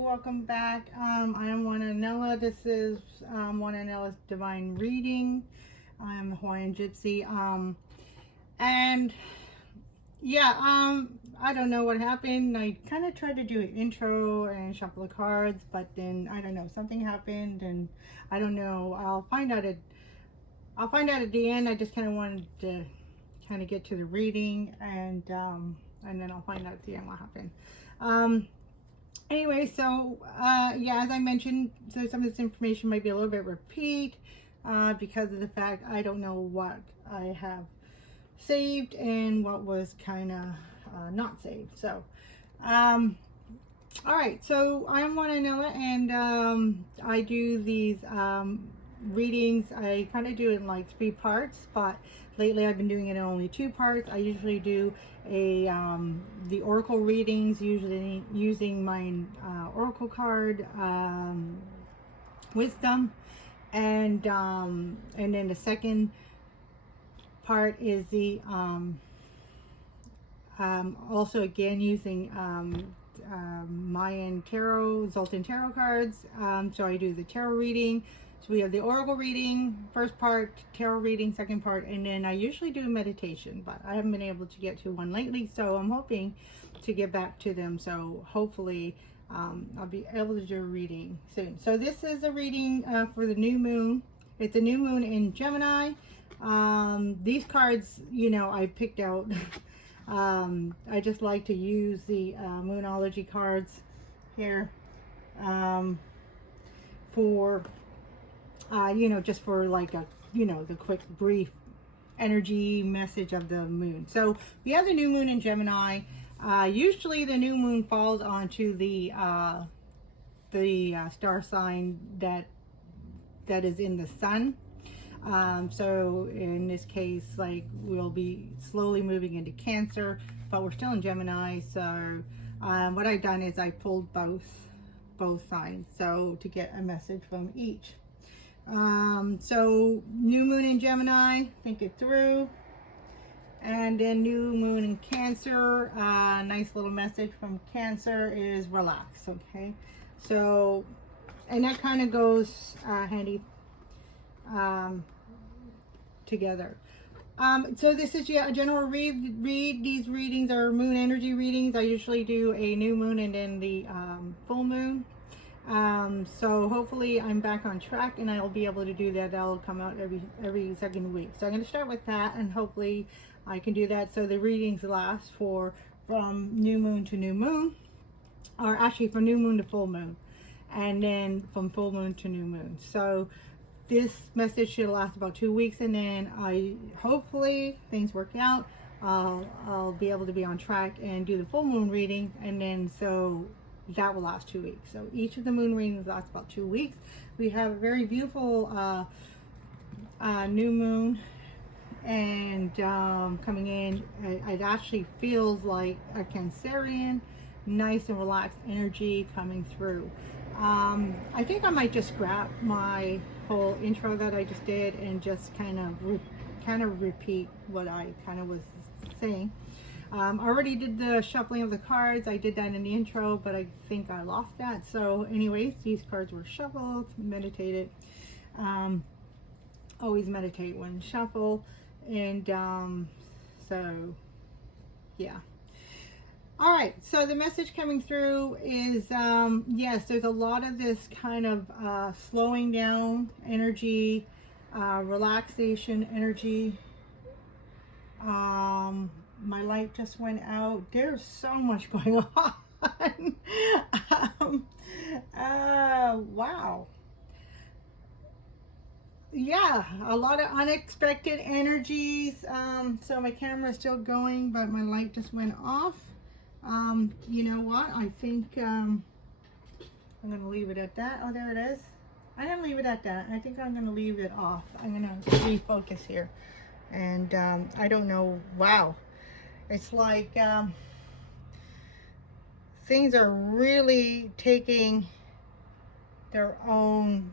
welcome back. I am Moana Anela. This is Moana Anela's Divine Reading. I'm a Hawaiian Gypsy. And yeah, I don't know what happened. I kind of tried to do an intro and shuffle the cards, but then I don't know, something happened, and I don't know. I'll find out at the end. I just kind of wanted to kind of get to the reading, and then I'll find out at the end what happened. Anyway, so yeah, as I mentioned, so some of this information might be a little bit repeat because of the fact I don't know what I have saved and what was kind of not saved. So all right, so I'm Moana Anela, and I do these readings. I kind of do it in like 3 parts, but lately I've been doing it in only 2 parts. I usually do the oracle readings, usually using my oracle card, wisdom, and then the second part is the also again using Mayan tarot, Zoltan tarot cards. So I do the tarot reading. So we have the oracle reading, first part, tarot reading, second part, and then I usually do meditation, but I haven't been able to get to one lately, so I'm hoping to get back to them. So hopefully I'll be able to do a reading soon. So this is a reading for the new moon. It's a new moon in Gemini. These cards, you know, I picked out. I just like to use the Moonology cards here for you know, just for like a, you know, the quick brief energy message of the moon. So we have the new moon in Gemini. Usually the new moon falls onto the star sign that is in the sun. So in this case, like, we'll be slowly moving into Cancer, but we're still in Gemini. So what I've done is I pulled both signs, so to get a message from each. So new moon in Gemini, think it through, and then new moon in Cancer. Nice little message from Cancer is relax. Okay, so, and that kind of goes handy together. So this is a general read. These readings are moon energy readings. I usually do a new moon and then the full moon. So hopefully I'm back on track and I'll be able to do that. That'll come out every second week. So I'm going to start with that, and hopefully I can do that. So the readings last from new moon to new moon, or actually from new moon to full moon, and then from full moon to new moon. So this message should last about 2 weeks, and then hopefully things work out. I'll be able to be on track and do the full moon reading, and then so that will last 2 weeks. So each of the moon readings lasts about 2 weeks. We have a very beautiful new moon, and coming in, it actually feels like a Cancerian, nice and relaxed energy coming through. I think I might just scrap my whole intro that I just did and just kind of repeat what I kind of was saying. I already did the shuffling of the cards. I did that in the intro, but I think I lost that. So anyways, these cards were shuffled, meditated. Always meditate when shuffle. And so yeah. All right, so the message coming through is, yes, there's a lot of this kind of slowing down energy, relaxation energy. My light just went out. There's so much going on. Wow. Yeah, a lot of unexpected energies. So my camera is still going, but my light just went off. You know what? I think I'm going to leave it at that. Oh, there it is. I'm going to leave it at that. I think I'm going to leave it off. I'm going to refocus here. And I don't know. Wow. It's like things are really taking their own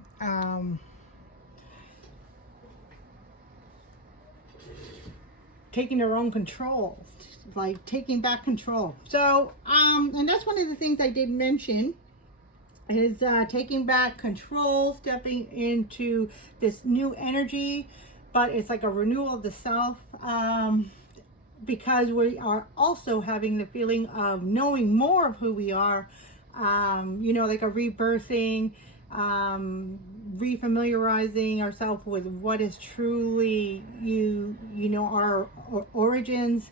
control, like taking back control. So and that's one of the things I did mention It is taking back control, stepping into this new energy, but it's like a renewal of the self, because we are also having the feeling of knowing more of who we are, like a rebirthing, refamiliarizing ourselves with what is truly our origins,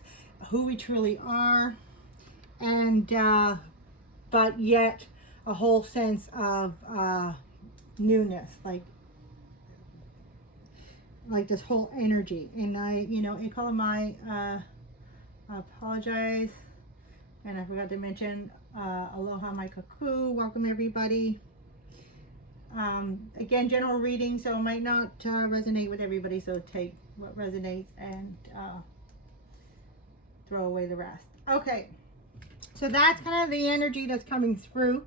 who we truly are, and but yet a whole sense of newness, like this whole energy. And I apologize, and I forgot to mention aloha my kaku. Welcome everybody. Again, general reading, so it might not resonate with everybody, so take what resonates and throw away the rest. Okay, so that's kind of the energy that's coming through.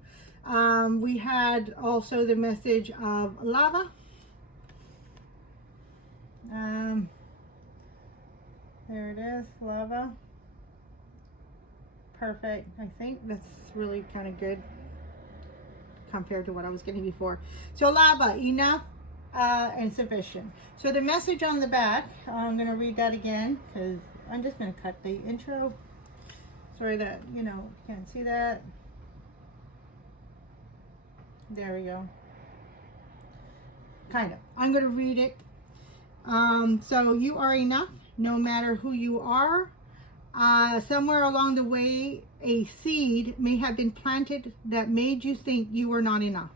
We had also the message of lava. There it is, lava. Perfect. I think that's really kind of good compared to what I was getting before. So lava, enough and sufficient. So the message on the back, I'm going to read that again because I'm just going to cut the intro. Sorry that, can't see that. There we go. Kind of. I'm going to read it. So you are enough, no matter who you are. Somewhere along the way, a seed may have been planted that made you think you were not enough.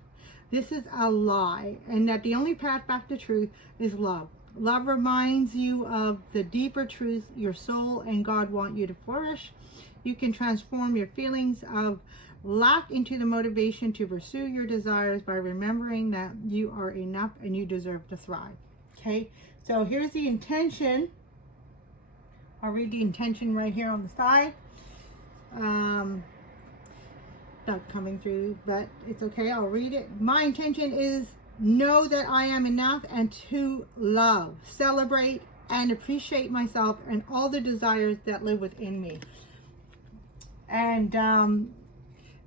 This is a lie, and that the only path back to truth is love. Love reminds you of the deeper truth your soul and God want you to flourish. You can transform your feelings of lack into the motivation to pursue your desires by remembering that you are enough and you deserve to thrive. Okay, so here's the intention. I'll read the intention right here on the side. Not coming through, but it's okay. I'll read it. My intention is know that I am enough and to love, celebrate, and appreciate myself and all the desires that live within me. And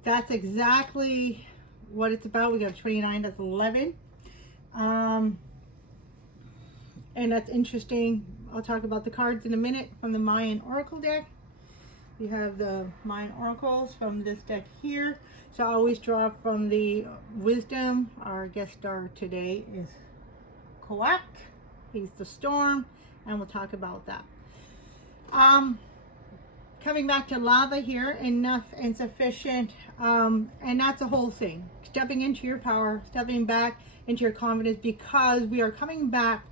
that's exactly what it's about. We got 29, that's 11. And that's interesting. I'll talk about the cards in a minute from the Mayan Oracle deck. You have the Mayan Oracles from this deck here. So I always draw from the Wisdom. Our guest star today is Kawak. He's the storm, and we'll talk about that. Coming back to lava here, enough and sufficient, and that's a whole thing. Stepping into your power, stepping back into your confidence, because we are coming back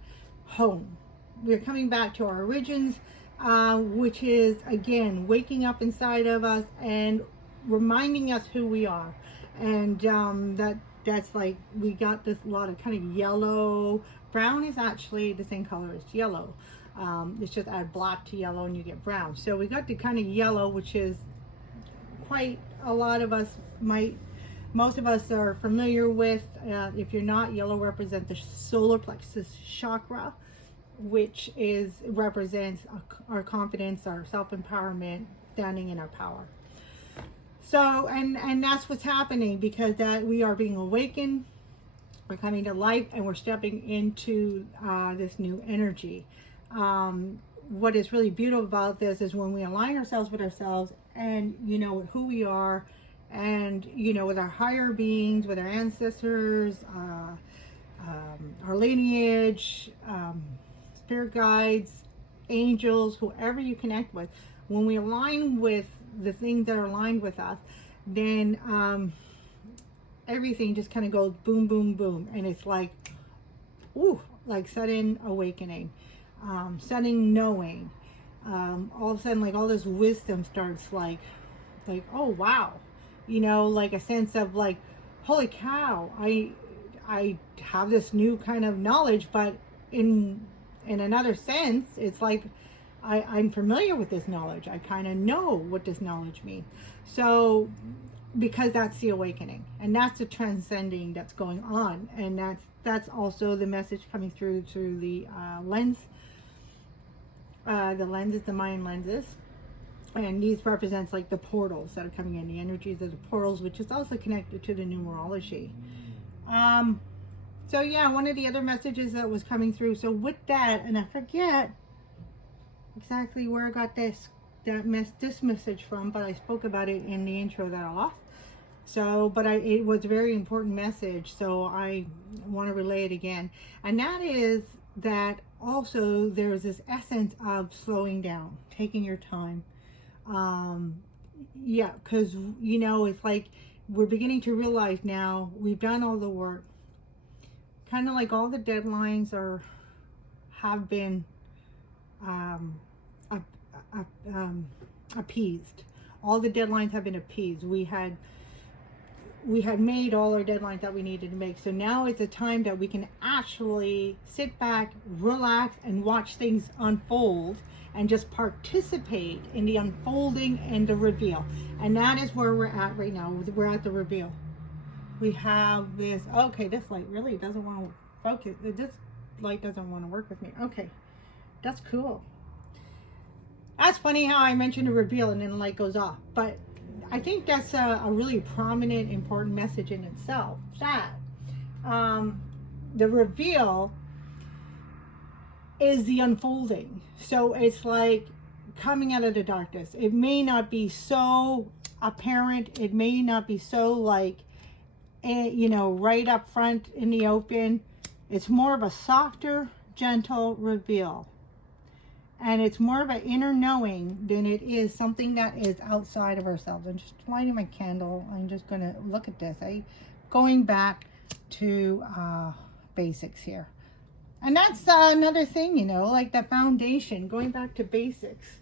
home. We're coming back to our origins, which is, again, waking up inside of us and reminding us who we are. And that's like, we got this lot of kind of yellow. Brown is actually the same color as yellow. It's just add black to yellow and you get brown. So we got the kind of yellow, which is quite a lot of us most of us are familiar with. If you're not, yellow represents the solar plexus chakra, which represents our confidence, our self-empowerment, standing in our power. So, and that's what's happening, because that we are being awakened, we're coming to life, and we're stepping into this new energy. What is really beautiful about this is when we align ourselves with ourselves and, who we are, and, with our higher beings, with our ancestors, our lineage, spirit guides, angels, whoever you connect with, when we align with the things that are aligned with us, then everything just kind of goes boom, boom, boom. And it's like, ooh, like sudden awakening, sudden knowing. All of a sudden, like all this wisdom starts like, oh, wow. Like a sense of like, holy cow, I have this new kind of knowledge, but in another sense, it's like I'm familiar with this knowledge. I kind of know what this knowledge means. So, because that's the awakening, and that's the transcending that's going on, and that's also the message coming through the lens. The lenses, the Mayan lenses. And these represents like the portals that are coming in, the energies of the portals, which is also connected to the numerology. So yeah, one of the other messages that was coming through. So with that, and I forget exactly where I got this message from, but I spoke about it in the intro that I lost. So, but it was a very important message, so I want to relay it again. And that is that also there's this essence of slowing down, taking your time. Yeah, because, you know, it's like we're beginning to realize now we've done all the work. Kind of like all the deadlines have been appeased. All the deadlines have been appeased. We had made all our deadlines that we needed to make. So now it's a time that we can actually sit back, relax, and watch things unfold and just participate in the unfolding and the reveal. And that is where we're at right now. We're at the reveal. We have this, okay, this light really doesn't want to focus. This light doesn't want to work with me. Okay, that's cool. That's funny how I mentioned a reveal and then the light goes off. But I think that's a really prominent, important message in itself. That the reveal is the unfolding. So it's like coming out of the darkness. It may not be so apparent. It may not be so like, you know, right up front in the open. It's more of a softer, gentle reveal. And it's more of an inner knowing than it is something that is outside of ourselves. I'm just lighting my candle. I'm just going to look at this. Going back to basics here. And that's another thing, you know, like the foundation, going back to basics,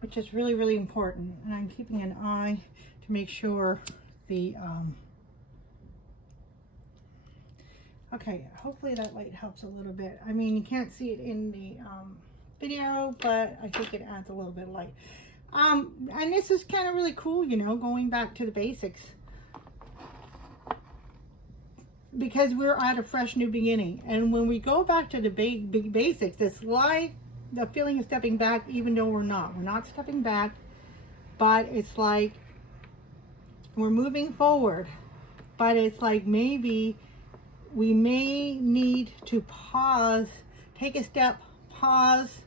which is really, really important. And I'm keeping an eye to make sure the, okay, hopefully that light helps a little bit. I mean, you can't see it in the video, but I think it adds a little bit of light. And this is kind of really cool, you know, going back to the basics. Because we're at a fresh new beginning. And when we go back to the big basics, it's like the feeling of stepping back, even though we're not. We're not stepping back, but it's like we're moving forward. But it's like maybe we may need to pause, take a step, pause,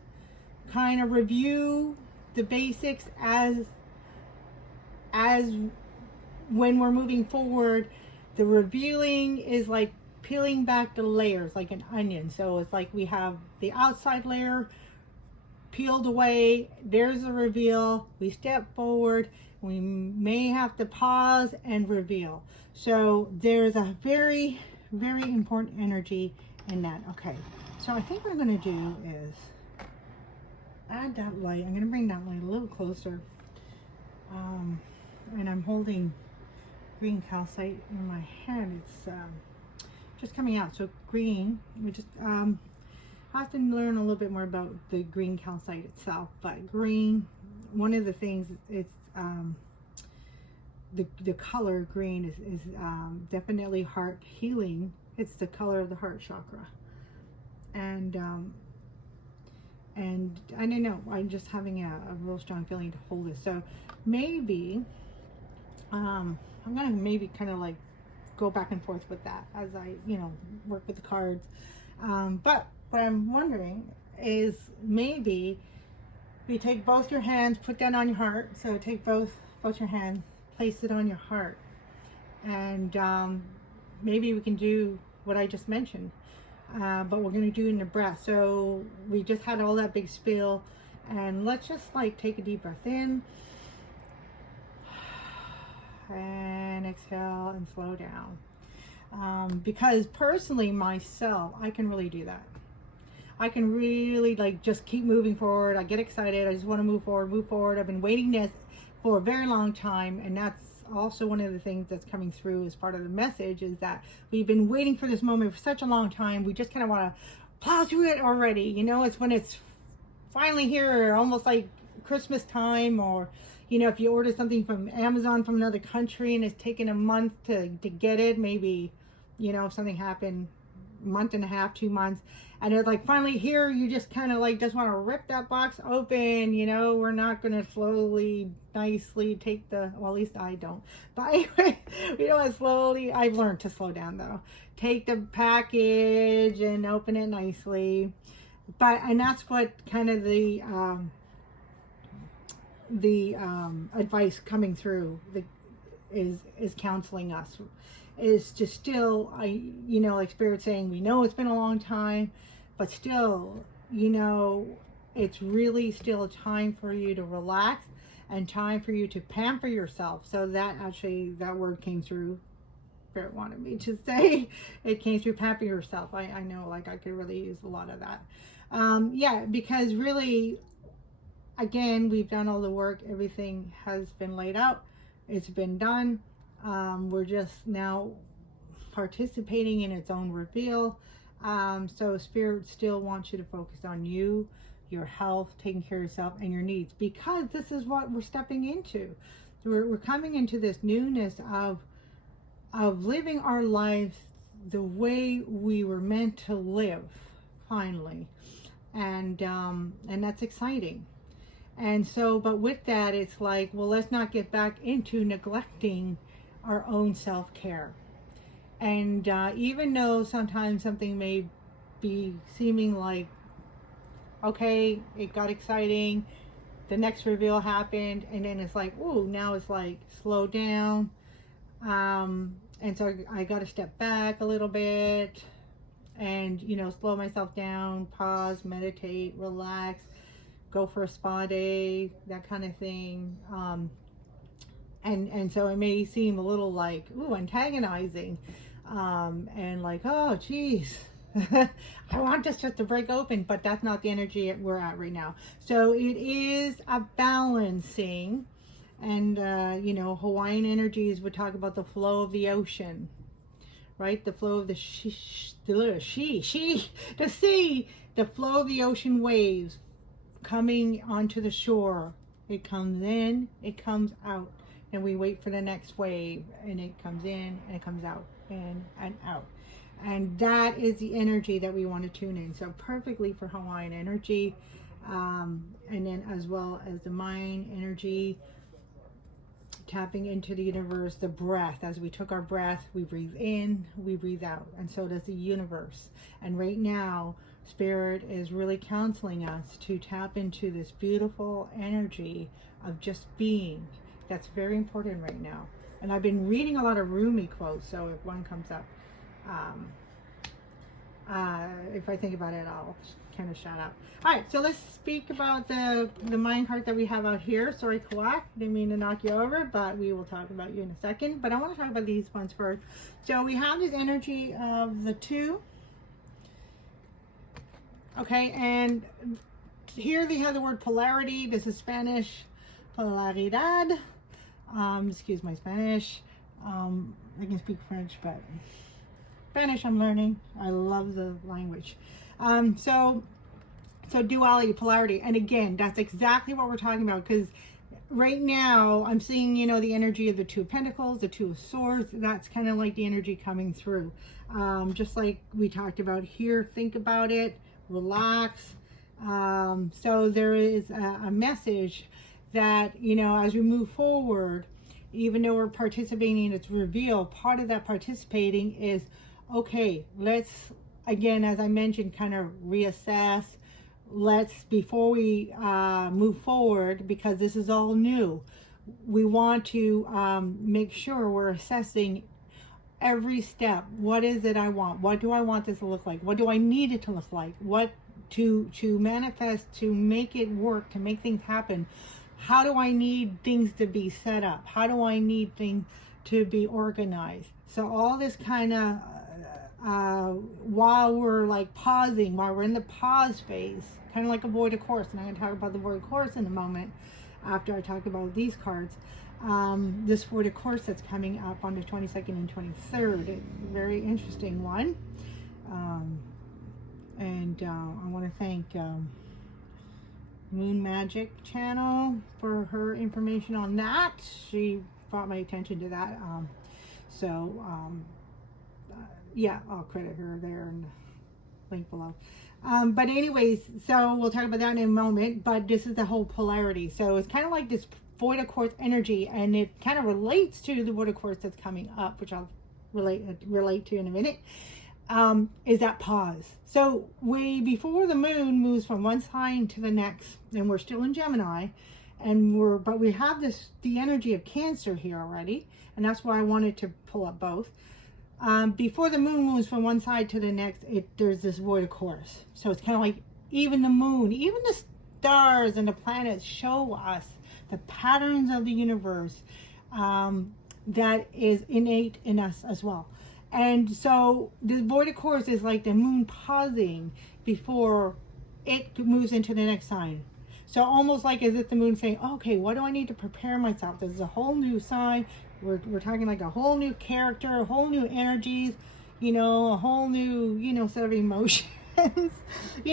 kind of review the basics as when we're moving forward. The revealing is like peeling back the layers like an onion. So it's like we have the outside layer peeled away. There's a reveal. We step forward. We may have to pause and reveal. So there's a very, very important energy in that. Okay, so I think what I'm going to do is add that light. I'm going to bring that light a little closer. And I'm holding green calcite in my hand. It's just coming out. So green, we just have to learn a little bit more about the green calcite itself. But green, one of the things is the color green is definitely heart healing. It's the color of the heart chakra. And I don't know, I'm just having a real strong feeling to hold this. So maybe I'm gonna maybe kind of like go back and forth with that as I, you know, work with the cards. But what I'm wondering is maybe we take both your hands, put that on your heart. So take both your hands, place it on your heart, and maybe we can do what I just mentioned. But we're gonna do it in the breath. So we just had all that big spiel, and let's just like take a deep breath in. And exhale and slow down. Because personally myself, I can really do that. I can really like just keep moving forward. I get excited. I just want to move forward. I've been waiting this for a very long time. And that's also one of the things that's coming through as part of the message, is that we've been waiting for this moment for such a long time. We just kind of want to plow through it already. You know, it's when it's finally here, almost like Christmas time, or you know, if you order something from Amazon from another country and it's taken a month to get it, maybe, you know, if something happened month and a half, 2 months. And it's like finally here, you just kind of like just want to rip that box open. You know, we're not going to slowly, nicely take the, well, at least I don't. But anyway, we don't want to slowly, I've learned to slow down though. Take the package and open it nicely. But, and that's what kind of the advice coming through is counseling us, is to still, you know, like Spirit saying, we know it's been a long time, but still, you know, it's really still a time for you to relax and time for you to pamper yourself. So that actually, that word came through. Spirit wanted me to say it came through, pamper yourself. I know, like, I could really use a lot of that. Yeah, because really, again, we've done all the work. Everything has been laid out. It's been done. We're just now participating in its own reveal. So Spirit still wants you to focus on you, your health, taking care of yourself and your needs, because this is what we're stepping into. We're coming into this newness of living our lives the way we were meant to live, finally. And that's exciting. And so, but with that, it's like, well, let's not get back into neglecting our own self-care. And even though sometimes something may be seeming like, okay, it got exciting, the next reveal happened, and then it's like, ooh, now it's like, slow down. And so I got to step back a little bit and, you know, slow myself down, pause, meditate, relax, go for a spa day, that kind of thing. And so it may seem a little like, ooh, antagonizing, and like, oh, geez, I want this just to break open, but that's not the energy we're at right now. So it is a balancing. And, you know, Hawaiian energies would talk about the flow of the ocean, right? The flow of the the sea, the flow of the ocean waves coming onto the shore. It comes in, it comes out, and we wait for the next wave, and it comes in and it comes out, in and out. And that is the energy that we want to tune in. So perfectly for Hawaiian energy, and then as well as the Mayan energy, tapping into the universe, the breath. As we took our breath, we breathe in, we breathe out, and so does the universe. And right now, Spirit is really counseling us to tap into this beautiful energy of just being. That's very important right now. And I've been reading a lot of Rumi quotes, so if one comes up, if I think about it, I'll kind of shout out. All right, so let's speak about the Mayan card that we have out here. Sorry, Kawak, didn't mean to knock you over, but we will talk about you in a second. But I want to talk about these ones first. So we have this energy of the two. Okay, and here they have the word polarity. This is Spanish, polaridad. Excuse my Spanish. I can speak French, but Spanish I'm learning. I love the language. So duality, polarity. And again, that's exactly what we're talking about, because right now I'm seeing, you know, the energy of the Two of Pentacles, the Two of Swords. That's kind of like the energy coming through. Just like we talked about here, think about it, relax. So there is a message that, you know, as we move forward, even though we're participating in its reveal, part of that participating is, okay, let's, again, as I mentioned, kind of reassess. Let's, before we move forward, because this is all new, we want to make sure we're assessing every step. What is it I want? What do I want this to look like? What do I need it to look like? What to manifest, to make it work, to make things happen? How do I need things to be set up? How do I need things to be organized? So all this kind of, while we're like pausing, while we're in the pause phase, kind of like a void of course, and I'm going to talk about the void of course in a moment after I talk about these cards. This void of course that's coming up on the 22nd and 23rd, it's a very interesting one. And I want to thank Moon Magic channel for her information on that. She brought my attention to that. Yeah, I'll credit her there and link below. But anyways, so we'll talk about that in a moment, but this is the whole polarity. So it's kind of like this void of quartz energy, and it kind of relates to the void of quartz that's coming up, which I'll relate to in a minute. Is that pause. So before the moon moves from one sign to the next, and we're still in Gemini, but we have the energy of Cancer here already, and that's why I wanted to pull up both. Before the moon moves from one side to the next, there's this void of quartz. So it's kind of like even the moon, even the stars and the planets show us the patterns of the universe that is innate in us as well. And so the void of quartz is like the moon pausing before it moves into the next sign. So almost like as if the moon's saying, okay, what do I need to prepare myself? This is a whole new sign. We're talking like a whole new character, a whole new energies, a whole new, set of emotions,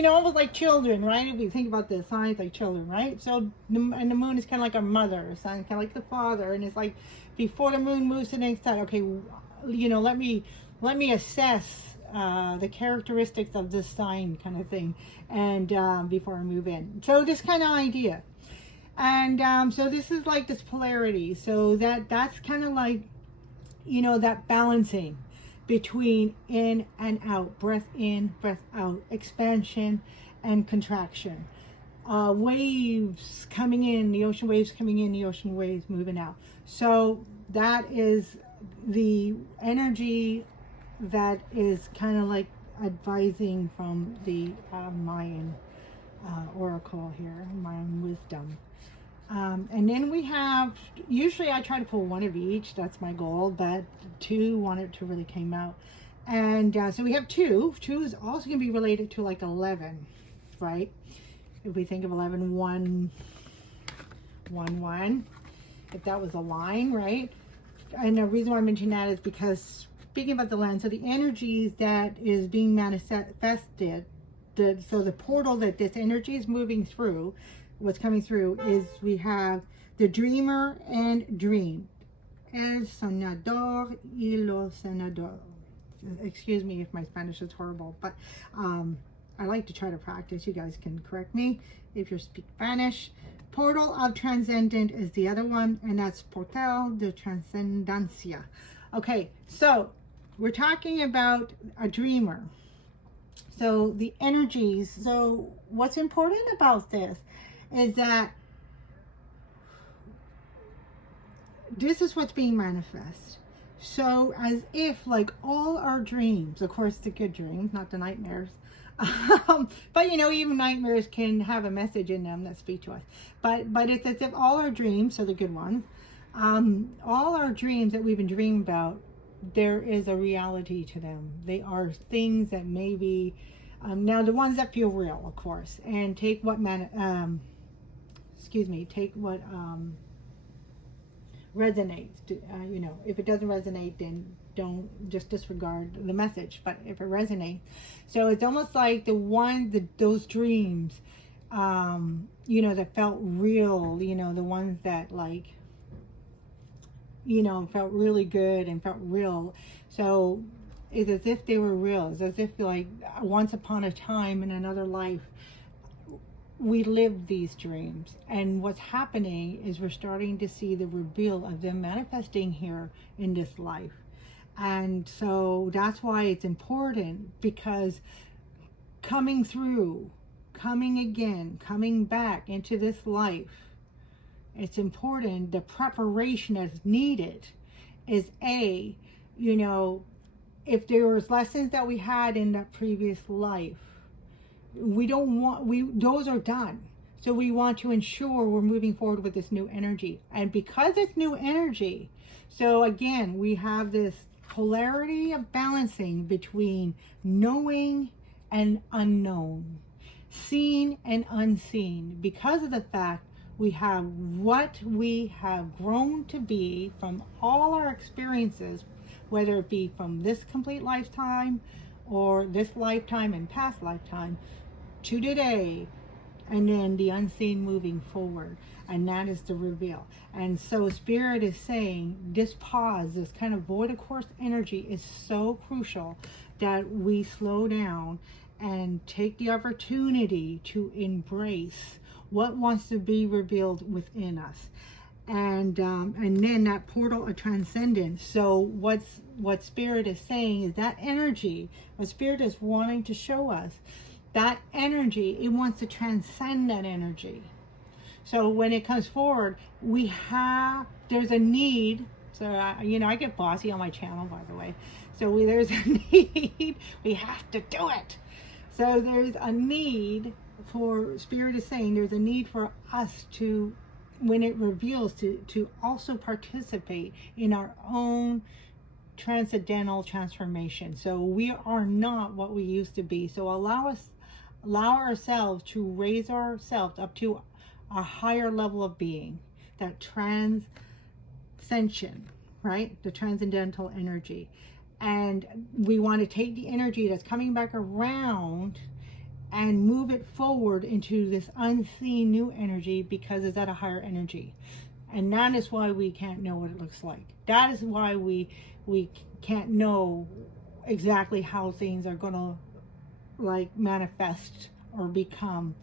almost like children, right? If we think about the signs like children, right? So, and the moon is kind of like a mother, sign kind of like the father. And it's like, before the moon moves to the next side, okay, let me assess the characteristics of this sign kind of thing. And before I move in. So this kind of idea. And so this is like this polarity. So that's kind of like, that balancing between in and out, breath in, breath out, expansion and contraction. Waves coming in, the ocean waves coming in, the ocean waves moving out. So that is the energy that is kind of like advising from the Mayan Oracle here, Mayan wisdom. And then we have, usually I try to pull one of each, that's my goal, but two wanted to really came out. And so we have two. Two is also going to be related to like 11, right? If we think of 11, 1, 1, 1, if that was a line, right? And the reason why I mention that is because speaking about the lens, so the energies that is being manifested, so the portal that this energy is moving through, what's coming through is we have the dreamer and dream. El soñador y lo sanador. Excuse me if my Spanish is horrible, but I like to try to practice. You guys can correct me if you speak Spanish. Portal of Transcendent is the other one, and that's Portal de Transcendencia. Okay, so we're talking about a dreamer. So the energies, so what's important about this is that this is what's being manifest. So as if like all our dreams, of course the good dreams, not the nightmares, but even nightmares can have a message in them that speak to us. But it's as if all our dreams, so the good ones, all our dreams that we've been dreaming about, there is a reality to them. They are things that maybe, now the ones that feel real, of course, and take what resonates. If it doesn't resonate, then don't just disregard the message. But if it resonates, so it's almost like those dreams, that felt real. The ones that felt really good and felt real. So it's as if they were real. It's as if like once upon a time in another life, we lived these dreams, and what's happening is we're starting to see the reveal of them manifesting here in this life. And so that's why it's important, because coming through, coming again, coming back into this life, it's important. The preparation that's needed is if there was lessons that we had in that previous life, those are done. So we want to ensure we're moving forward with this new energy. And because it's new energy, so again, we have this polarity of balancing between knowing and unknown, seen and unseen, because of the fact we have what we have grown to be from all our experiences, whether it be from this complete lifetime or this lifetime and past lifetime to today, and then the unseen moving forward. And that is the reveal. And so Spirit is saying this pause, this kind of void of course energy is so crucial that we slow down and take the opportunity to embrace what wants to be revealed within us. And then that portal of transcendence. So what Spirit is saying is that energy, what Spirit is wanting to show us, that energy, it wants to transcend that energy. So when it comes forward, there's a need. So, I get bossy on my channel, by the way. So there's a need, we have to do it. So there's a need for, Spirit is saying, there's a need for us to, when it reveals, to also participate in our own transcendental transformation. So we are not what we used to be. So allow ourselves to raise ourselves up to a higher level of being, that transcension, right? The transcendental energy. And we want to take the energy that's coming back around and move it forward into this unseen new energy, because it's at a higher energy. And that is why we can't know what it looks like. That is why we can't know exactly how things are going to manifest or become,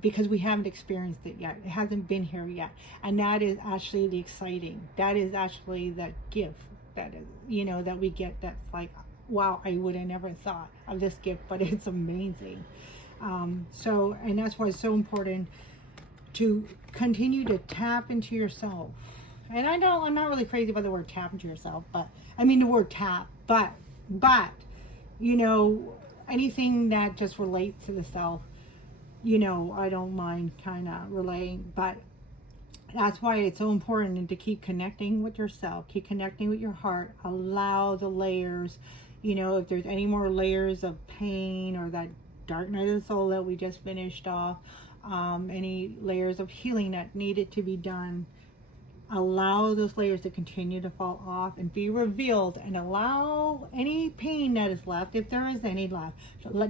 because we haven't experienced it yet. It hasn't been here yet. And that is actually the exciting, that is actually that gift that is, that we get, that's like, wow, I would have never thought of this gift, but it's amazing. And that's why it's so important to continue to tap into yourself. And I'm not really crazy about the word tap into yourself, but I mean the word tap, but anything that just relates to the self, I don't mind kind of relaying, but that's why it's so important to keep connecting with yourself, keep connecting with your heart, allow the layers, if there's any more layers of pain or that dark night of the soul that we just finished off, any layers of healing that needed to be done, allow those layers to continue to fall off and be revealed, and allow any pain that is left, if there is any left,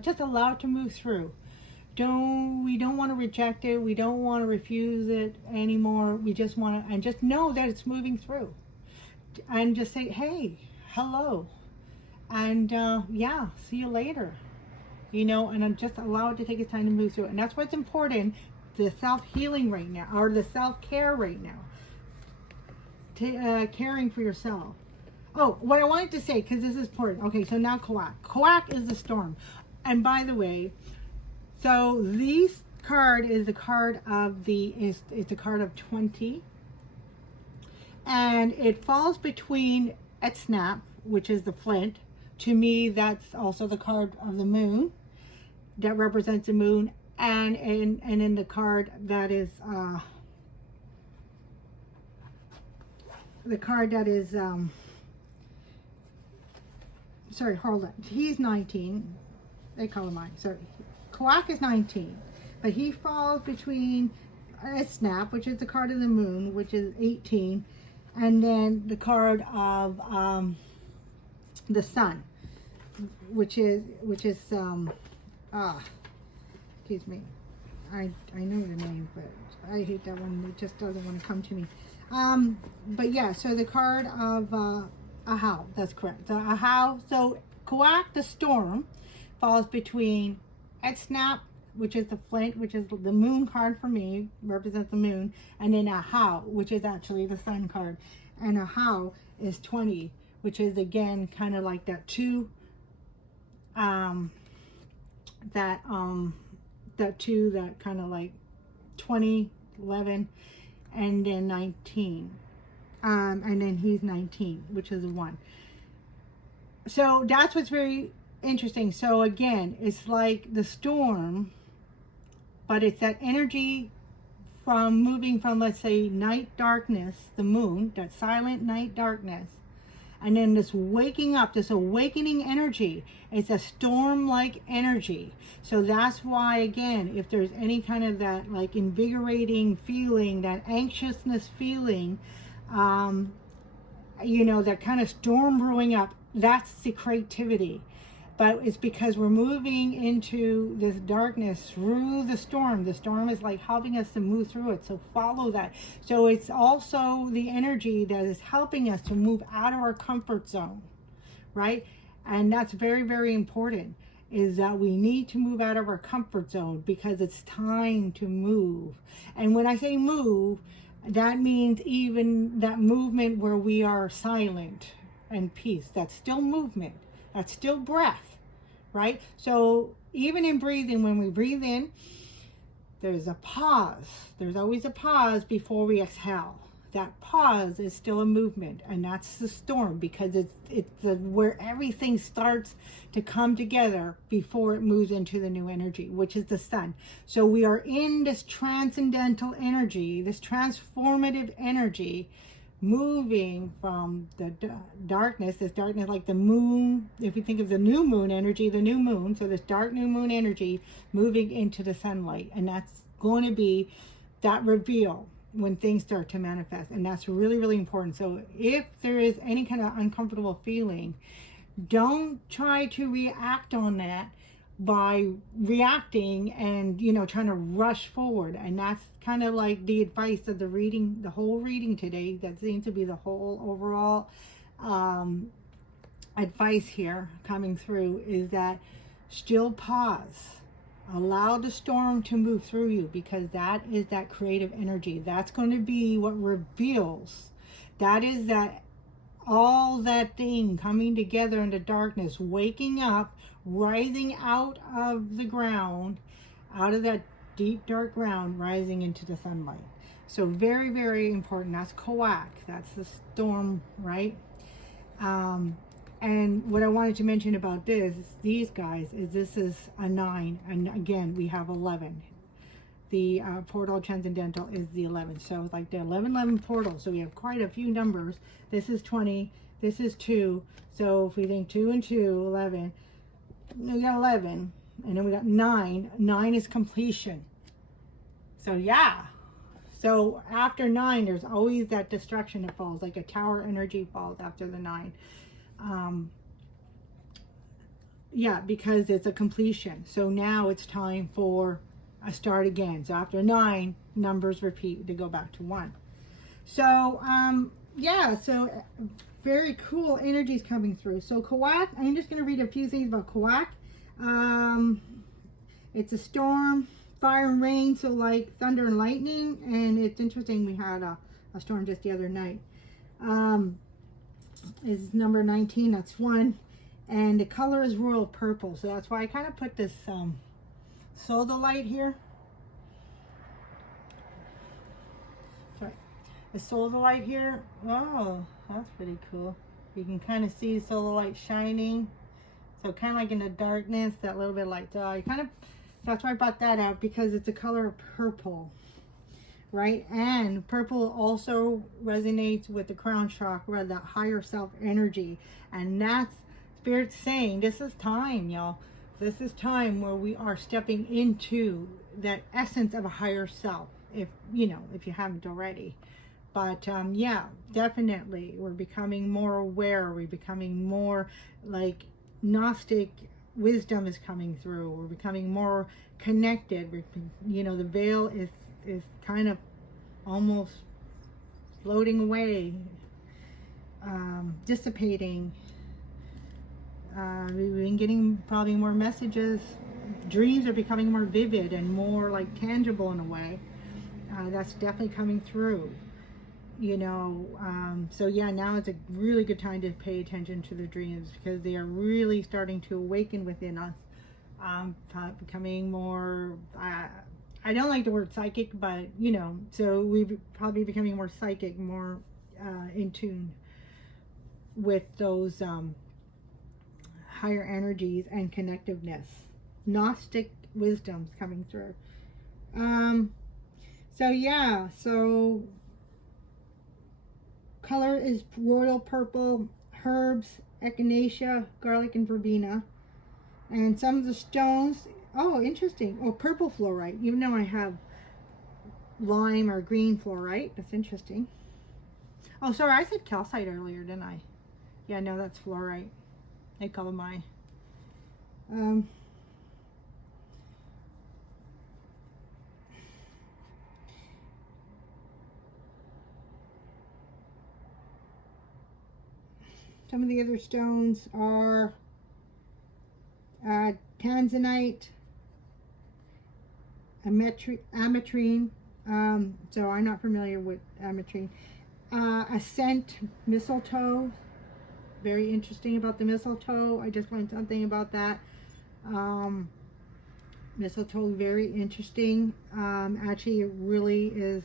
just allow it to move through. We don't want to reject it. We don't want to refuse it anymore. We just want to, and just know that it's moving through, and just say, hey, hello, and see you later, and just allow it to take its time to move through. And that's what's important, the self-healing right now, or the self-care right now, caring for yourself. Oh, what I wanted to say, because this is important. Okay, so now Kuak. Kuak is the storm. And by the way, so this card is the card of it's a card of 20. And it falls between Etsnap, which is the flint. To me, that's also the card of the moon that represents the moon. And in the card that is sorry, hold on. He's 19. They call him mine. Sorry. Kuak is 19, but he falls between a snap, which is the card of the moon, which is 18, and then the card of the sun, which is excuse me, I know the name, but I hate that one. It just doesn't want to come to me. But yeah, so the card of Ahau, that's correct. So Ahau, so Kuak, the storm, falls between Etsnap, which is the flint, which is the moon card for me, represents the moon, and then Ahau, which is actually the sun card. And Ahau is 20, which is again kind of like that two, that kind of like 20, 11, and then 19. And then he's 19, which is a 1. So that's what's very interesting. So again, it's like the storm, but it's that energy from moving from, let's say, night darkness, the moon, that silent night darkness, and then this waking up, this awakening energy. It's a storm-like energy. So that's why, again, if there's any kind of that like invigorating feeling, that anxiousness feeling, that kind of storm brewing up, that's the creativity. but it's because we're moving into this darkness through the storm. The storm is like helping us to move through it, so follow that. So it's also the energy that is helping us to move out of our comfort zone, right? And that's very, very important, is that we need to move out of our comfort zone because it's time to move. And when I say move, that means even that movement where we are silent and peace. That's still movement. That's still breath, right? So even in breathing, when we breathe in, there's a pause. There's always a pause before we exhale. That pause is still a movement, and that's the storm, because it's where everything starts to come together before it moves into the new energy, which is the sun. So we are in this transcendental energy, this transformative energy, moving from the darkness, this darkness like the moon. If we think of the new moon energy, the new moon, so this dark new moon energy moving into the sunlight, and that's going to be that reveal when things start to manifest. And that's really, really important. So if there is any kind of uncomfortable feeling, don't try to react on that by reacting and, you know, trying to rush forward. And that's kind of like the advice of the reading, the whole reading today. That seems to be the whole overall advice here coming through, is that still pause. Allow the storm to move through you, because that is that creative energy. That's going to be what reveals. That is that all that thing coming together in the darkness, waking up, rising out of the ground, out of that deep dark ground, rising into the sunlight. So very, very important. That's Kawak. That's the storm, right? And what I wanted to mention about these guys, is this is a 9. And again, we have 11. The portal transcendental is the 11. So it's like the 11 portal. So we have quite a few numbers. This is 20. This is 2. So if we think 2 and 2, 11. We got 11. And then we got 9. 9 is completion. So yeah. So after 9, there's always that destruction that falls. Like a tower energy falls after the 9. Yeah, because it's a completion. So now it's time for a start again. So after 9, numbers repeat to go back to 1. So yeah, so very cool energies coming through. So Kawak, I'm just going to read a few things about Kawak. It's a storm, fire and rain, so like thunder and lightning. And it's interesting, we had a storm just the other night. Is number 19, that's 1, and the color is royal purple. So that's why I kind of put this sodalite here. Sorry, the sodalite here. Oh, that's pretty cool. You can kind of see sodalite shining. So kind of like in the darkness, that little bit like that's why I brought that out, because it's a color of purple. Right? And purple also resonates with the crown chakra, that higher self energy. And that's Spirit saying, this is time, y'all. This is time where we are stepping into that essence of a higher self, if you haven't already. But yeah, definitely we're becoming more aware. We're becoming more like Gnostic wisdom is coming through. We're becoming more connected. The veil is kind of almost floating away, dissipating. We've been getting probably more messages. Dreams are becoming more vivid and more like tangible in a way. That's definitely coming through. So yeah, now it's a really good time to pay attention to the dreams, because they are really starting to awaken within us. Becoming more, I don't like the word psychic, but so we're probably becoming more psychic, more in tune with those higher energies and connectiveness. Gnostic wisdom's coming through. So yeah, so color is royal purple, herbs, echinacea, garlic, and verbena. And some of the stones, oh, interesting. Oh, purple fluorite, even though I have lime or green fluorite. That's interesting. Oh, sorry, I said calcite earlier, didn't I? Yeah, no, that's fluorite. They call my Some of the other stones are tanzanite, ametrine. So I'm not familiar with ametrine. Ascent, mistletoe. Very interesting about the mistletoe. I just learned something about that. Mistletoe, very interesting. Actually, it really is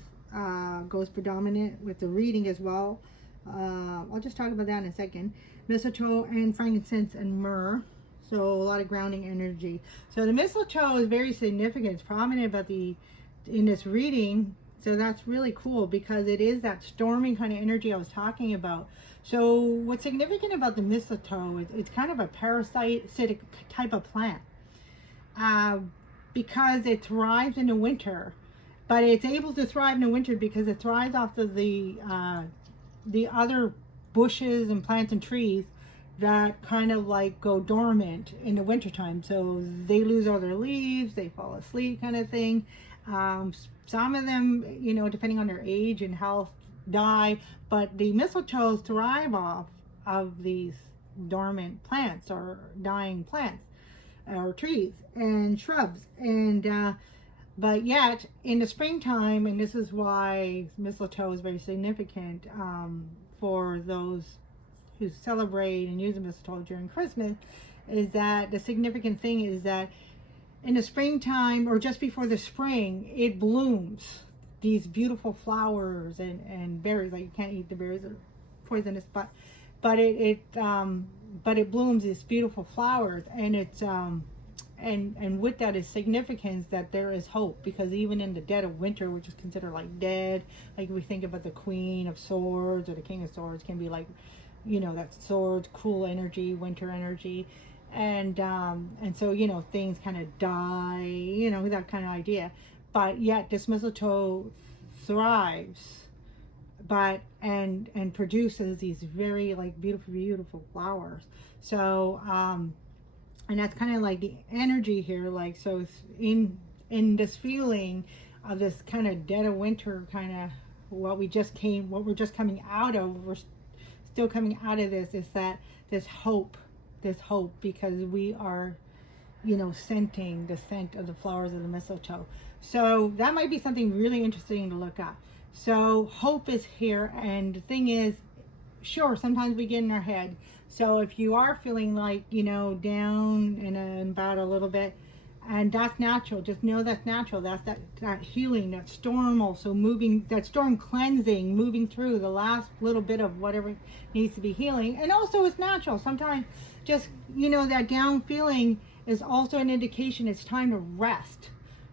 goes predominant with the reading as well. I'll just talk about that in a second. Mistletoe and frankincense and myrrh. So a lot of grounding energy. So the mistletoe is very significant. It's prominent about in this reading. So that's really cool because it is that storming kind of energy I was talking about. So what's significant about the mistletoe is it's kind of a parasitic type of plant. Because it thrives in the winter. But it's able to thrive in the winter because it thrives off of the other bushes and plants and trees that kind of like go dormant in the wintertime. So they lose all their leaves, they fall asleep kind of thing. Some of them, you know, depending on their age and health, die, but the mistletoe thrive off of these dormant plants or dying plants or trees and shrubs. And but yet in the springtime, and this is why mistletoe is very significant for those who celebrate and use the mistletoe during Christmas, is that the significant thing is that in the springtime or just before the spring, it blooms these beautiful flowers and berries. Like you can't eat the berries, they're poisonous, but it blooms these beautiful flowers, and it's and with that is significance that there is hope, because even in the dead of winter, which is considered like dead, like we think about the Queen of Swords or the King of Swords, can be like, you know, that swords, cool energy, winter energy, and so, you know, things kind of die, you know, that kind of idea. But yet this mistletoe thrives, but and produces these very like beautiful flowers. So and that's kind of like the energy here, like, so it's in this feeling of this kind of dead of winter, kind of what we're just coming out of, we're still coming out of this, is that this hope, because we are, you know, scenting the scent of the flowers of the mistletoe. So that might be something really interesting to look at. So hope is here, and the thing is, sure, sometimes we get in our head. So if you are feeling like, you know, down and about a little bit, and that's natural, just know that's natural. That's that healing, that storm also moving, that storm cleansing, moving through the last little bit of whatever needs to be healing. And also it's natural. Sometimes just, you know, that down feeling is also an indication it's time to rest.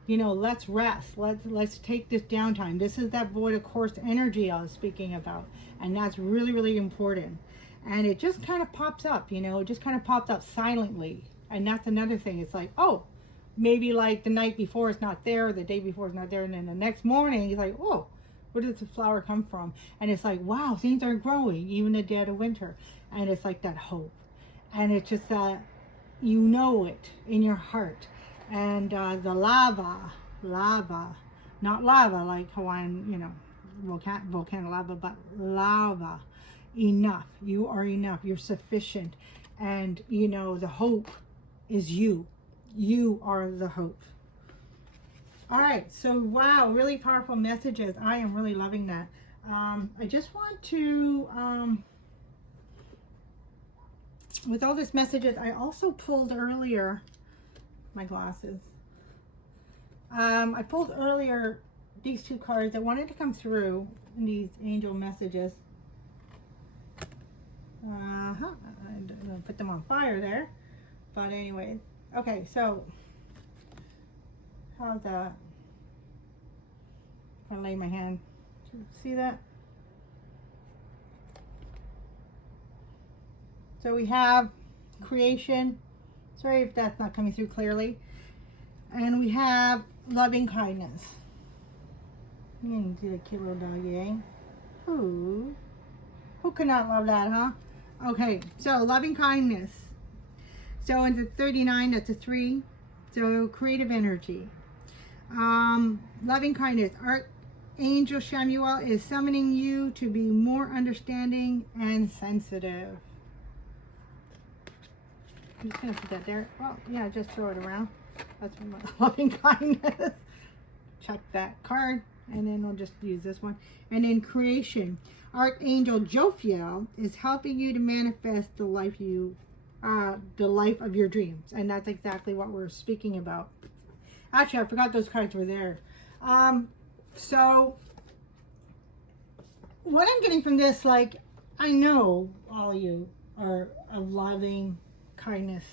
You know, let's rest. Let's take this downtime. This is that void of course energy I was speaking about. And that's really, really important. And it just kind of pops up, you know, it just kind of pops up silently. And that's another thing. It's like, oh, maybe like the night before it's not there, or the day before it's not there, and then the next morning it's like, oh, where did the flower come from? And it's like, wow, things are growing even in the dead of winter. And it's like that hope. And it's just that you know it in your heart. And the lava, not lava like Hawaiian, you know, volcano lava, but lava. Enough. You are enough. You're sufficient. And, you know, the hope is you. You are the hope. All right. So, wow, really powerful messages. I am really loving that. I just want to, with all these messages, I also pulled earlier, my glasses. I pulled earlier these two cards that wanted to come through in these angel messages. I'm gonna put them on fire there, but anyways, okay, so how's that? I'll lay my hand, see that? So we have creation, sorry if that's not coming through clearly, and we have loving kindness. You can see the cute little doggy, eh? Who could not love that, huh? Okay, so loving kindness. So in the 39, that's a 3. So creative energy. Loving kindness. Archangel Shamuel is summoning you to be more understanding and sensitive. I'm just going to put that there. Well, yeah, just throw it around. That's my loving kindness. Check that card. And then we'll just use this one. And then creation. Archangel Jophiel is helping you to manifest the life of your dreams. And that's exactly what we're speaking about. Actually, I forgot those cards were there. So what I'm getting from this, like, I know all you are of loving kindness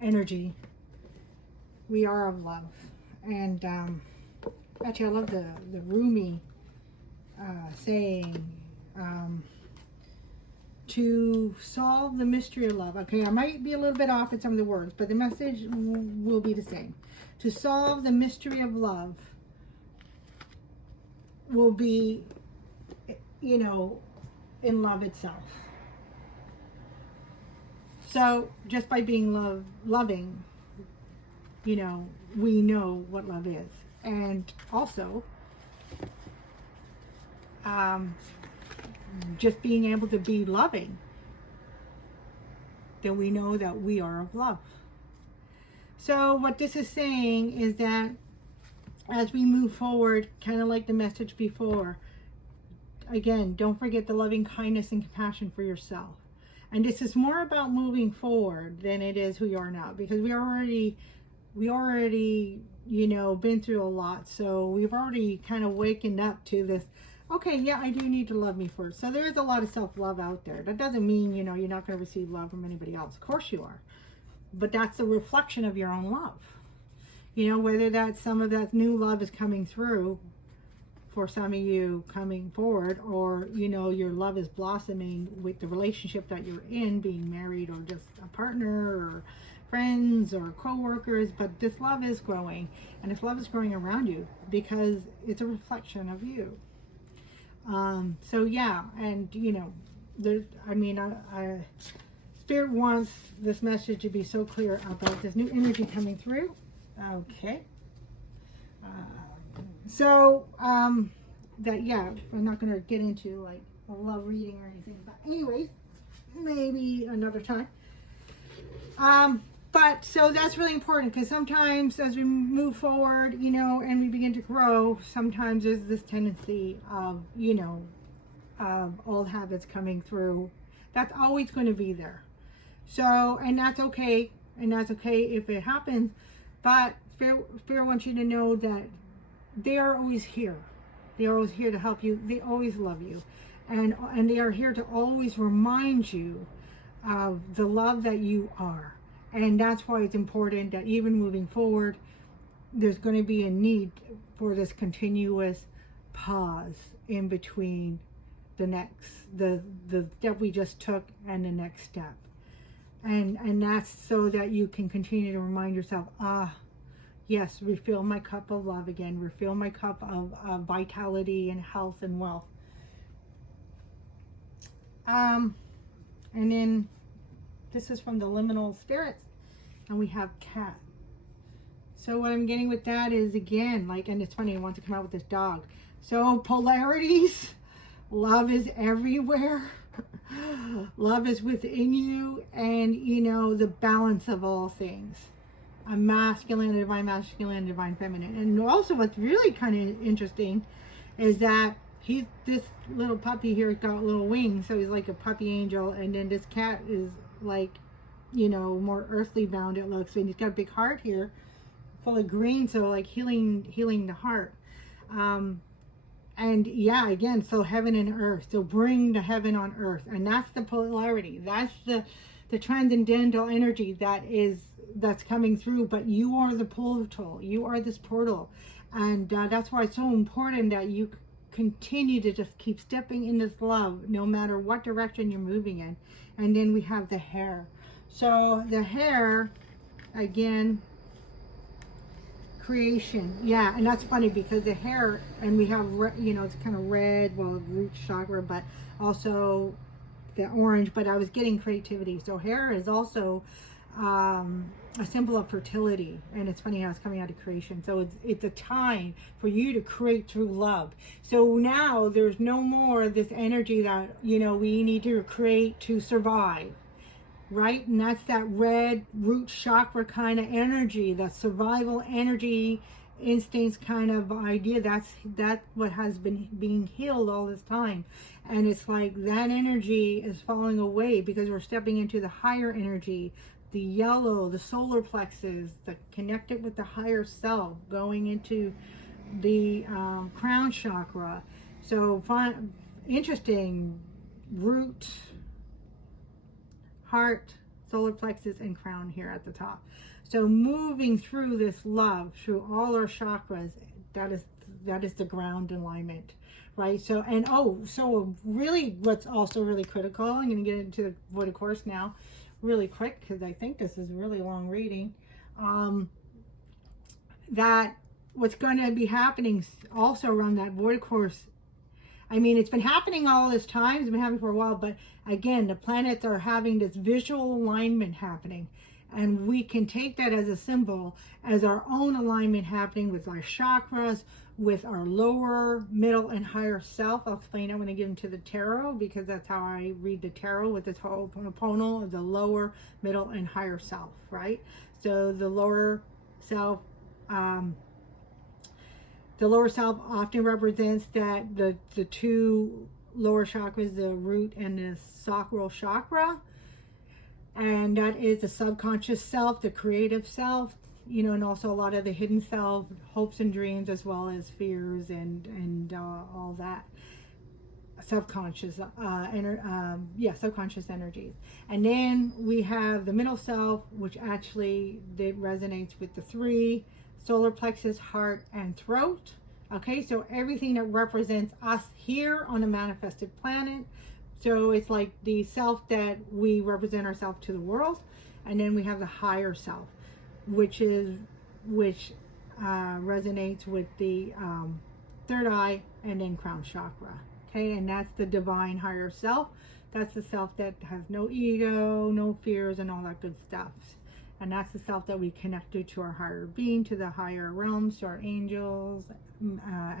energy. We are of love. And actually, I love the Rumi saying, to solve the mystery of love. Okay, I might be a little bit off in some of the words, but the message will be the same. To solve the mystery of love will be, you know, in love itself. So just by being loving, you know, we know what love is. And also, just being able to be loving, then we know that we are of love. So what this is saying is that as we move forward, kind of like the message before, again, don't forget the loving kindness and compassion for yourself. And this is more about moving forward than it is who you are now, because we already, you know, been through a lot. So we've already kind of wakened up to this. Okay, yeah, I do need to love me first. So there is a lot of self-love out there. That doesn't mean, you know, you're not going to receive love from anybody else. Of course you are. But that's a reflection of your own love. You know, whether that's some of that new love is coming through for some of you coming forward, or, you know, your love is blossoming with the relationship that you're in, being married or just a partner or friends or co-workers. But this love is growing, and this love is growing around you because it's a reflection of you. So yeah, and you know, there's, I mean, Spirit wants this message to be so clear about this new energy coming through. Okay. So, that, yeah, I'm not going to get into like a love reading or anything, but anyways, maybe another time. But so that's really important, because sometimes as we move forward, you know, and we begin to grow, sometimes there's this tendency of, you know, old habits coming through. That's always going to be there. So, and that's okay. And that's okay if it happens. But Spirit wants you to know that they are always here. They are always here to help you. They always love you. And they are here to always remind you of the love that you are. And that's why it's important that even moving forward, there's going to be a need for this continuous pause in between the step we just took and the next step. And that's so that you can continue to remind yourself, yes, refill my cup of love again, refill my cup of vitality and health and wealth. And then this is from the Liminal Spirits, and we have cat. So what I'm getting with that is, again, like, and it's funny, I want to come out with this dog. So polarities, love is everywhere. Love is within you, and, you know, the balance of all things. A masculine, a divine masculine, divine feminine. And also what's really kind of interesting is that this little puppy here got little wings, so he's like a puppy angel, and then this cat is like, you know, more earthly bound, it looks, and he's got a big heart here full of green, so like healing the heart. And yeah, again, so heaven and earth, so bring the heaven on earth, and that's the polarity, that's the transcendental energy that's coming through. But you are the portal, you are this portal, and that's why it's so important that you continue to just keep stepping in this love no matter what direction you're moving in. And then we have the hair. So the hair, again, creation. Yeah, and that's funny because the hair, and we have, you know, it's kind of red, well, root chakra, but also the orange, but I was getting creativity. So hair is also a symbol of fertility, and it's funny how it's coming out of creation. So it's a time for you to create through love. So now there's no more this energy that, you know, we need to create to survive, right? And that's that red root chakra kind of energy, that survival energy, instincts kind of idea. That's what has been being healed all this time. And it's like that energy is falling away because we're stepping into the higher energy, the yellow, the solar plexus, the connected with the higher self, going into the crown chakra. So interesting, root, heart, solar plexus, and crown here at the top. So moving through this love, through all our chakras, that is the ground alignment, right? So, and so really what's also really critical, I'm going to get into the Void of Course now really quick, because I think this is a really long reading, that what's going to be happening also around that Void of Course. I mean, it's been happening all this time, it's been happening for a while, but again, the planets are having this visual alignment happening, and we can take that as a symbol, as our own alignment happening with our chakras, with our lower, middle, and higher self. I'll explain it when I get into the tarot, because that's how I read the tarot, with this Ho'o Pono Pono, the lower, middle, and higher self, right? So the lower self, often represents that the two lower chakras, the root and the sacral chakra, and that is the subconscious self, the creative self, you know, and also a lot of the hidden self, hopes and dreams, as well as fears and all that subconscious subconscious energies. And then we have the middle self, which actually that resonates with the three solar plexus, heart, and throat. Okay, so everything that represents us here on a manifested planet. So it's like the self that we represent ourselves to the world, and then we have the higher self, which resonates with the third eye and then crown chakra. Okay, and that's the divine higher self. That's the self that has no ego, no fears, and all that good stuff. And that's the self that we connected to our higher being, to the higher realms, to our angels,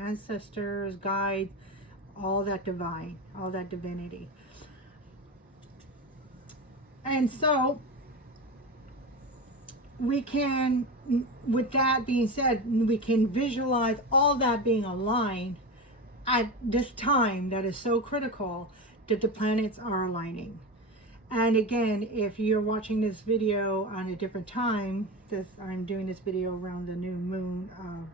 ancestors, guides, all that divine, all that divinity. And so we can, with that being said, we can visualize all that being aligned at this time that is so critical, that the planets are aligning. And again, if you're watching this video on a different time, I'm doing this video around the new moon of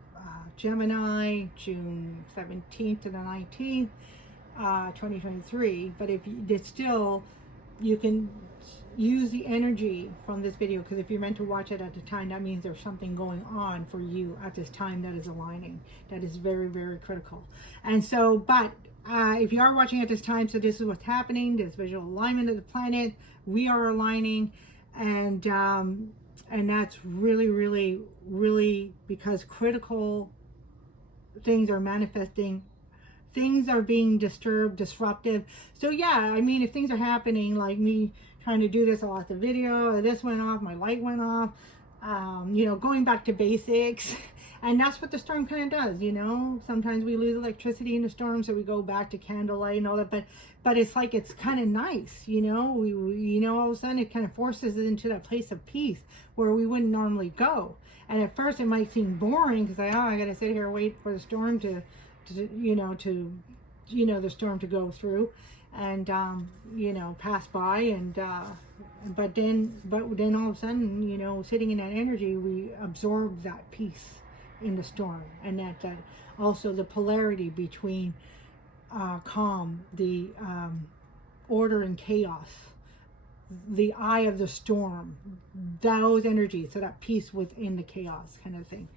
Gemini, June 17th to the 19th, 2023. But if it's still, you can use the energy from this video, because if you're meant to watch it at the time, that means there's something going on for you at this time that is aligning. That is very, very critical. And so, but if you are watching at this time, so this is what's happening, this visual alignment of the planet, we are aligning, and that's really, really, really, because critical things are manifesting, things are being disturbed, disruptive. So yeah, I mean, if things are happening, like me trying to do this, I lost the video, or this went off, my light went off, you know, going back to basics. And that's what the storm kind of does, you know. Sometimes we lose electricity in the storm, so we go back to candlelight and all that. But it's like, it's kind of nice, you know. We you know, all of a sudden it kind of forces us into that place of peace where we wouldn't normally go. And at first it might seem boring, because I got to sit here and wait for the storm to the storm to go through and you know, pass by, and but then all of a sudden, you know, sitting in that energy, we absorb that peace in the storm. And that also the polarity between calm, the order and chaos, the eye of the storm, those energies, so that peace within the chaos kind of thing.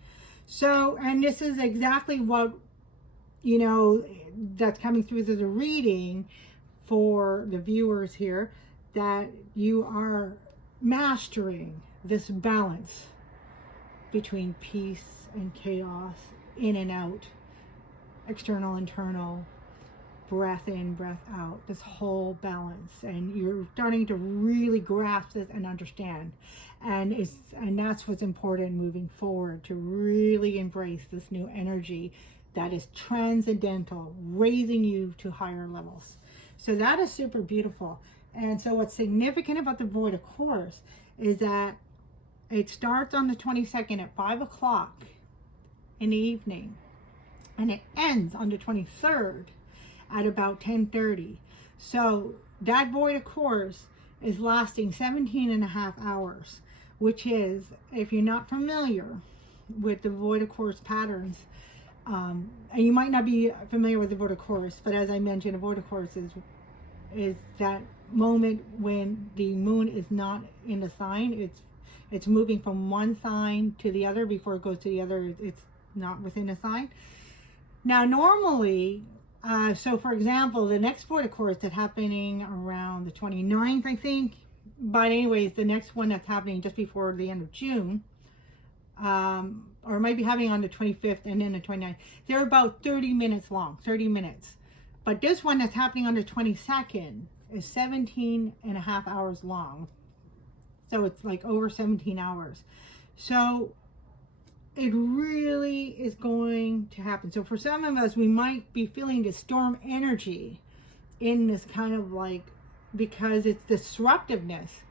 So, and this is exactly what, you know, that's coming through the reading for the viewers here, that you are mastering this balance between peace and chaos, in and out, external, internal, breath in, breath out, this whole balance, and you're starting to really grasp this and understand. And that's what's important moving forward, to really embrace this new energy that is transcendental, raising you to higher levels. So that is super beautiful. And so what's significant about the Void of Course is that it starts on the 22nd at 5 o'clock in the evening, and it ends on the 23rd at about 10:30. So that Void of Course is lasting 17 and a half hours, which is, if you're not familiar with the Void of Course patterns, and you might not be familiar with the Void of Course, but as I mentioned, a Void of Course is that moment when the moon is not in the sign. It's moving from one sign to the other before it goes to the other. It's not within a sign. Now, normally, so for example, the next Void of Course that's happening around the 29th, I think. But anyways, the next one that's happening just before the end of June, or it might be happening on the 25th and then the 29th. They're about 30 minutes long, 30 minutes. But this one that's happening on the 22nd is 17 and a half hours long. So it's like over 17 hours. So it really is going to happen. So for some of us, we might be feeling the storm energy in this kind of like, because it's disruptiveness.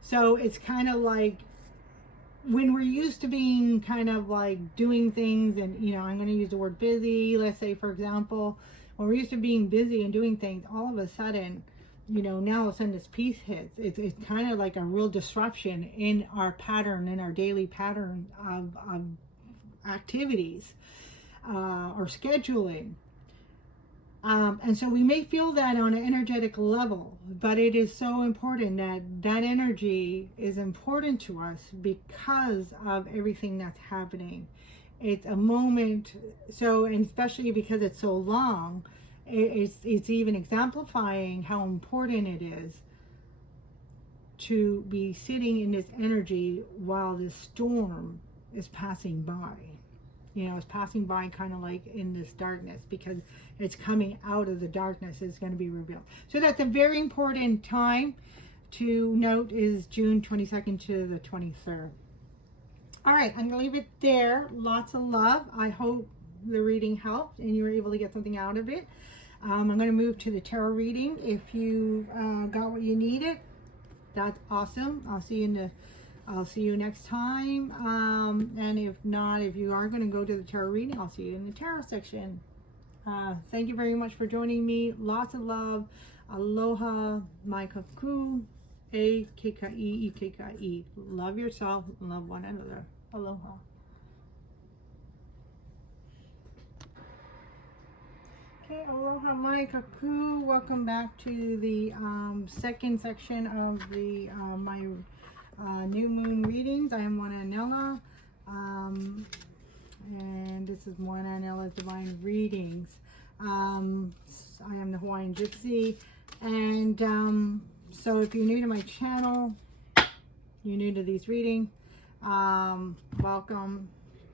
So it's kind of like when we're used to being kind of like doing things, and you know, I'm going to use the word busy, let's say for example, when we're used to being busy and doing things, all of a sudden, you know, now all of a sudden this peace hits. It's kind of like a real disruption in our pattern, in our daily pattern of activities or scheduling. And so we may feel that on an energetic level, but it is so important that that energy is important to us because of everything that's happening. It's a moment, so, and especially because it's so long, it's even exemplifying how important it is to be sitting in this energy while this storm is passing by. You know, it's passing by kind of like in this darkness, because it's coming out of the darkness, is going to be revealed. So that's a very important time to note, is June 22nd to the 23rd. All right, I'm going to leave it there. Lots of love. I hope the reading helped and you were able to get something out of it. I'm going to move to the tarot reading. If you got what you needed, that's awesome. I'll see you next time. And if not, if you are going to go to the tarot reading, I'll see you in the tarot section. Thank you very much for joining me. Lots of love. Aloha, mai kaku, e kekai, I kekai. Love yourself, love one another. Aloha. Okay, aloha mai kaku. Welcome back to the second section of the my new moon readings. I am Moana Anela, and this is Moana Anela's Divine Readings. I am the Hawaiian Gypsy, and so if you're new to my channel, you're new to these readings, welcome.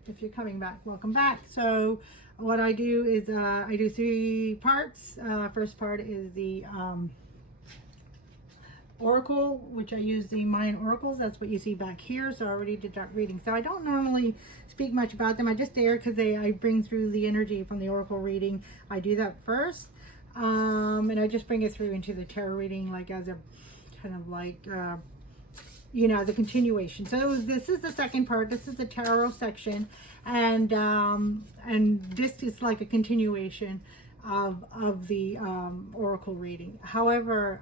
If you're coming back, welcome back. So what I do is I do 3 parts. First part is the Oracle, which I use the Mayan Oracles. That's what you see back here. So I already did that reading. So I don't normally speak much about them. I just dare because I bring through the energy from the Oracle reading. I do that first. And I just bring it through into the tarot reading, like as a kind of like, you know, the continuation. So this is the second part. This is the tarot section. And this is like a continuation of the Oracle reading. However,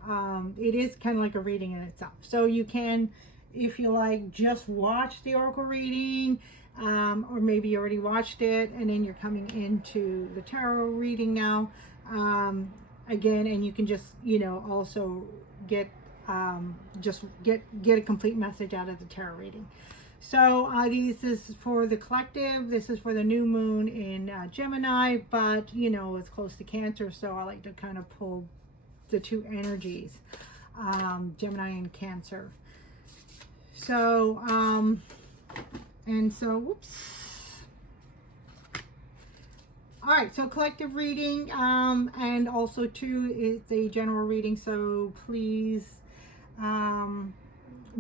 it is kind of like a reading in itself. So you can, if you like, just watch the Oracle reading, or maybe you already watched it and then you're coming into the tarot reading now, again, and you can just, you know, also get get a complete message out of the tarot reading. So this is for the collective. This is for the new moon in Gemini, but you know, it's close to Cancer, so I like to kind of pull the 2 energies, Gemini and Cancer. So and so, whoops. All right, so collective reading, and also too, it's a general reading, so please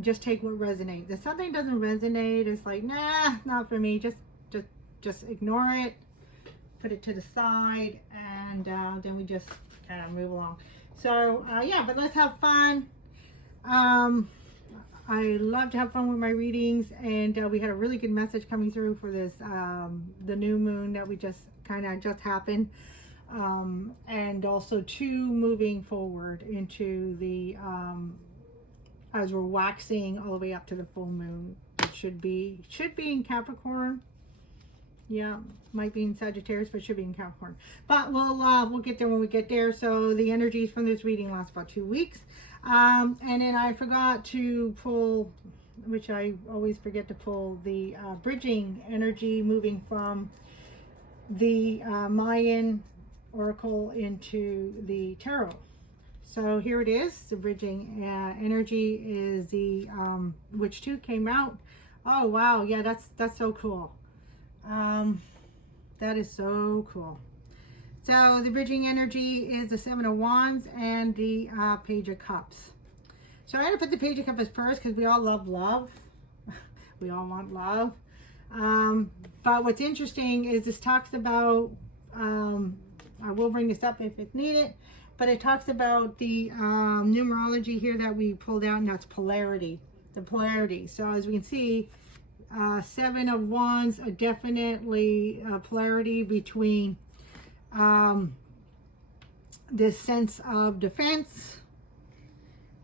just take what resonates. If something doesn't resonate, it's like, nah, not for me. Just ignore it, put it to the side, and then we just kind of move along. So yeah, but let's have fun. I love to have fun with my readings, and we had a really good message coming through for this, the new moon that we just happened, and also too, moving forward into the as we're waxing all the way up to the full moon. It should be in Capricorn. Yeah, might be in Sagittarius, but should be in Capricorn. But we'll get there when we get there. So the energies from this reading last about 2 weeks. And then I forgot to pull, which I always forget to pull, the bridging energy moving from the Mayan Oracle into the Tarot. So here it is. The bridging energy is the, which too came out. Oh, wow. Yeah, that's so cool. That is so cool. So the bridging energy is the Seven of Wands and the Page of Cups. So I'm going to put the Page of Cups first because we all love love. We all want love. But what's interesting is this talks about, I will bring this up if it's needed, but it talks about the numerology here that we pulled out, and that's polarity. The polarity. So as we can see, Seven of Wands, definitely polarity between this sense of defense,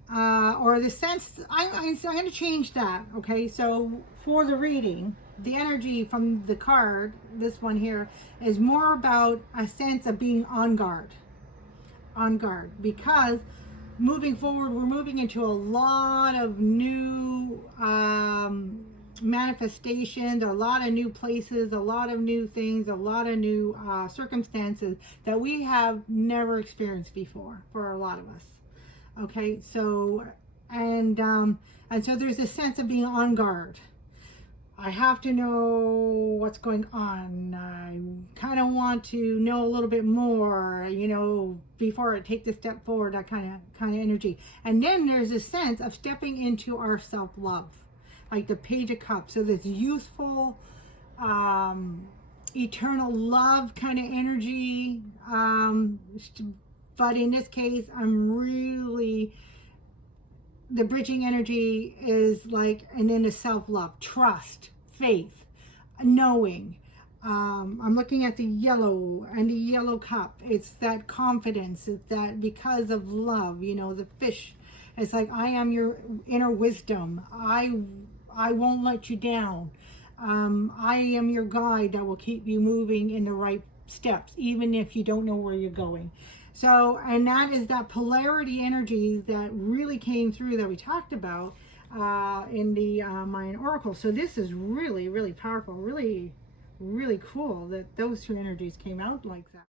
or the sense, I'm going to change that, okay? So for the reading, the energy from the card, this one here, is more about a sense of being on guard, because moving forward, we're moving into a lot of new manifestations, a lot of new places, a lot of new things, a lot of new circumstances that we have never experienced before for a lot of us. Okay, so and so there's a sense of being on guard. I have to know what's going on. I kind of want to know a little bit more, you know, before I take the step forward. That kind of energy. And then there's a sense of stepping into our self-love, like the Page of Cups. So this youthful, eternal love kind of energy. But in this case, the bridging energy is like, and then the self-love, trust, faith, knowing. I'm looking at the yellow and the yellow cup. It's that confidence. It's that because of love, you know, the fish. It's like, I am your inner wisdom. I won't let you down. I am your guide that will keep you moving in the right steps, even if you don't know where you're going. So, and that is that polarity energy that really came through that we talked about in the Mayan Oracles. So this is really, really powerful, really, really cool that those two energies came out like that.